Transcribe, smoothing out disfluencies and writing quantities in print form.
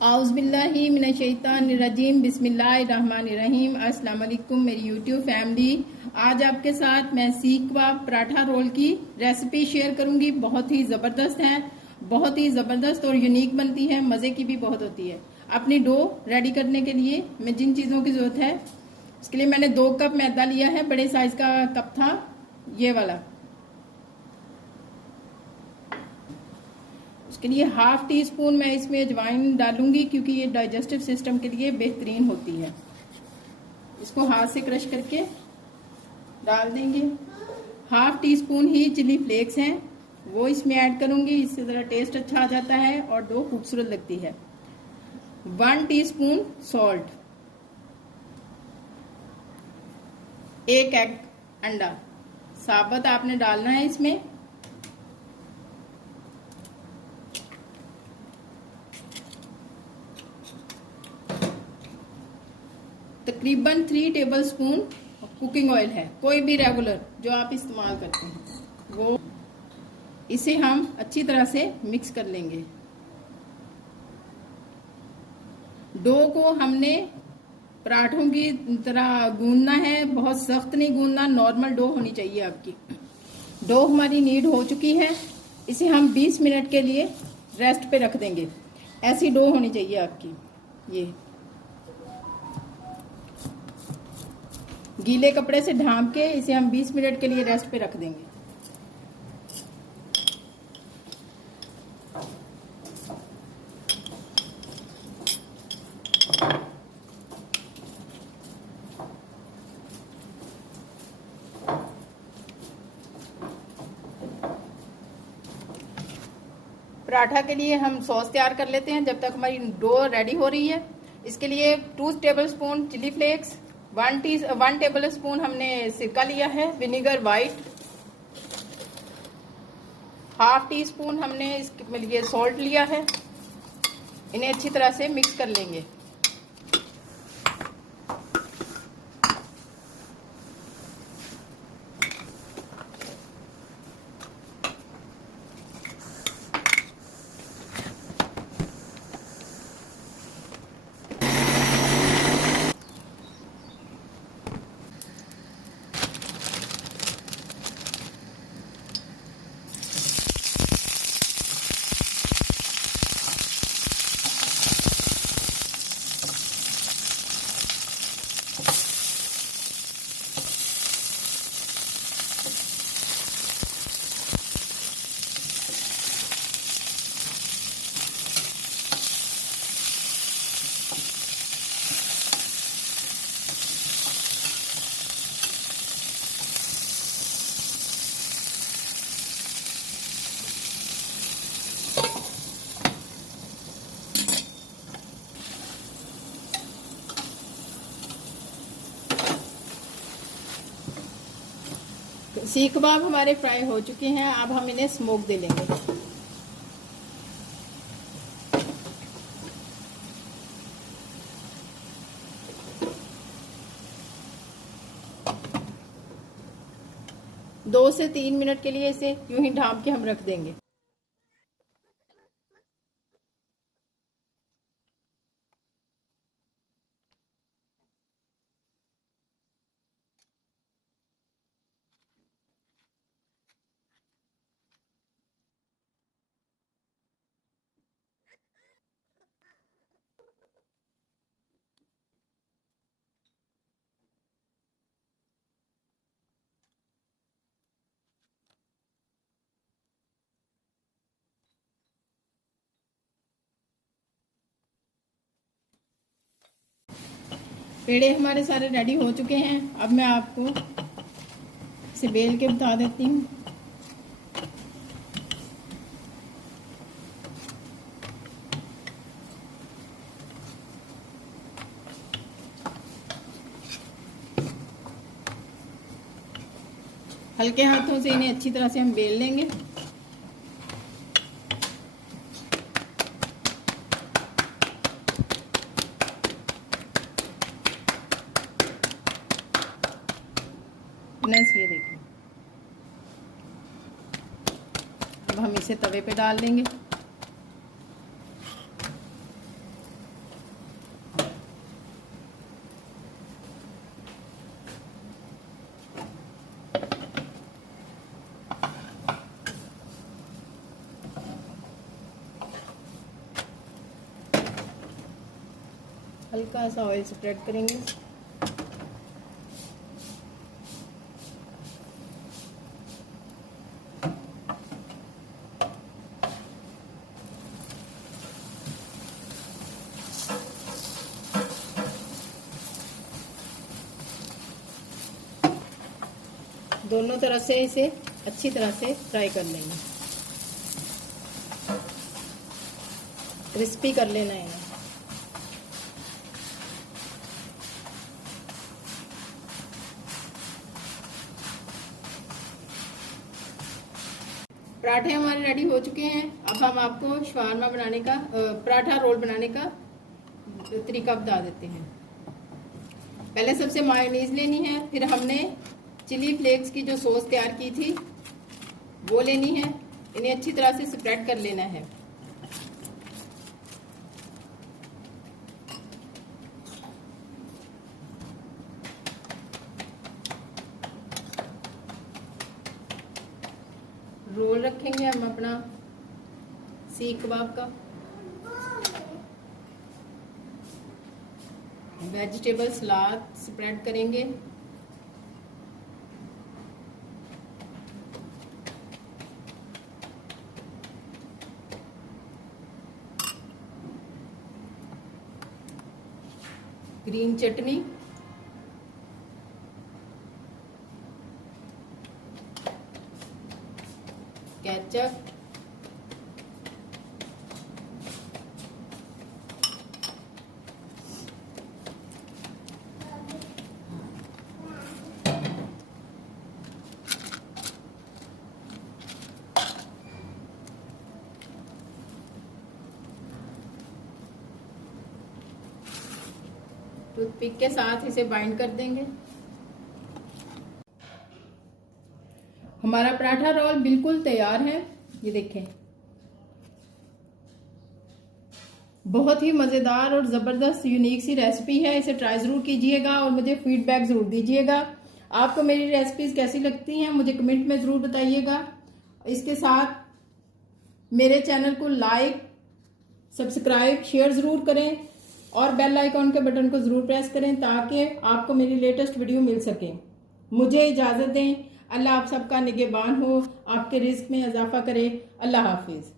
आउज़बिल्लाहि मिनश्शैतानिर्रजीम बिस्मिल्लाहिर्रहमानिर्रहीम। अस्सलाम वालेकुम मेरी यूट्यूब फैमिली। आज आपके साथ मैं सीख कबाब पराठा रोल की रेसिपी शेयर करूंगी। बहुत ही ज़बरदस्त है, बहुत ही ज़बरदस्त और यूनिक बनती है, मज़े की भी बहुत होती है। अपनी डो रेडी करने के लिए मैं जिन चीज़ों की ज़रूरत है उसके लिए मैंने 2 कप मैदा लिया है, बड़े साइज़ का कप था ये वाला। उसके लिए हाफ टी स्पून मैं इसमें अजवाइन डालूंगी क्योंकि ये डाइजेस्टिव सिस्टम के लिए बेहतरीन होती है। इसको हाथ से क्रश करके डाल देंगे। हाफ टी स्पून ही चिली फ्लेक्स हैं वो इसमें ऐड करूंगी, इससे ज़रा टेस्ट अच्छा आ जाता है और डो खूबसूरत लगती है। 1 टीस्पून सॉल्ट, 1 एग अंडा साबुत आपने डालना है इसमें। तकरीबन 3 टेबलस्पून कुकिंग ऑयल है, कोई भी रेगुलर जो आप इस्तेमाल करते हैं वो। इसे हम अच्छी तरह से मिक्स कर लेंगे। डो को हमने पराठों की तरह गूंदना है, बहुत सख्त नहीं गूंदना, नॉर्मल डो होनी चाहिए आपकी। डो हमारी नीड हो चुकी है, इसे हम 20 मिनट के लिए रेस्ट पे रख देंगे। ऐसी डो होनी चाहिए आपकी। ये गीले कपड़े से ढांप के इसे हम 20 मिनट के लिए रेस्ट पे रख देंगे। पराठा के लिए हम सॉस तैयार कर लेते हैं जब तक हमारी डो रेडी हो रही है। इसके लिए 2 टेबलस्पून चिली फ्लेक्स, 1 टेबलस्पून हमने सिरका लिया है, vinegar white, half tea spoon हमने इसके लिए सॉल्ट लिया है। इन्हें अच्छी तरह से मिक्स कर लेंगे। सीख कबाब हमारे फ्राई हो चुके हैं, अब हम इन्हें स्मोक दे लेंगे। दो से 3 मिनट के लिए इसे यूं ही ढांप के हम रख देंगे। पेड़े हमारे सारे रेडी हो चुके हैं। अब मैं आपको इसे बेल के बता देती हूँ। हल्के हाथों से इन्हें अच्छी तरह से हम बेल लेंगे। ये देखिए, अब हम इसे तवे पे डाल देंगे। हल्का सा ऑयल स्प्रेड करेंगे। दोनों तरह से इसे अच्छी तरह से फ्राई कर लेंगे, क्रिस्पी कर लेना है। पराठे हमारे रेडी हो चुके हैं। अब हम आपको शवारमा बनाने का पराठा रोल बनाने का तरीका बता देते हैं। पहले सबसे मायोनीज लेनी है, फिर हमने चिली फ्लेक्स की जो सॉस तैयार की थी वो लेनी है। इन्हें अच्छी तरह से स्प्रेड कर लेना है। रोल रखेंगे हम अपना सीख कबाब का। वेजिटेबल सलाद स्प्रेड करेंगे। ग्रीन चटनी, केचप, टूथपिक के साथ इसे बाइंड कर देंगे। हमारा पराठा रोल बिल्कुल तैयार है। ये देखें, बहुत ही मजेदार और जबरदस्त यूनिक सी रेसिपी है। इसे ट्राई जरूर कीजिएगा और मुझे फीडबैक जरूर दीजिएगा। आपको मेरी रेसिपीज कैसी लगती हैं मुझे कमेंट में जरूर बताइएगा। इसके साथ मेरे चैनल को लाइक, सब्सक्राइब, शेयर जरूर करें और बेल आइकॉन के बटन को जरूर प्रेस करें ताकि आपको मेरी लेटेस्ट वीडियो मिल सके। मुझे इजाजत दें। अल्लाह आप सबका निगहबान हो, आपके रिस्क में इजाफा करे। अल्लाह हाफिज।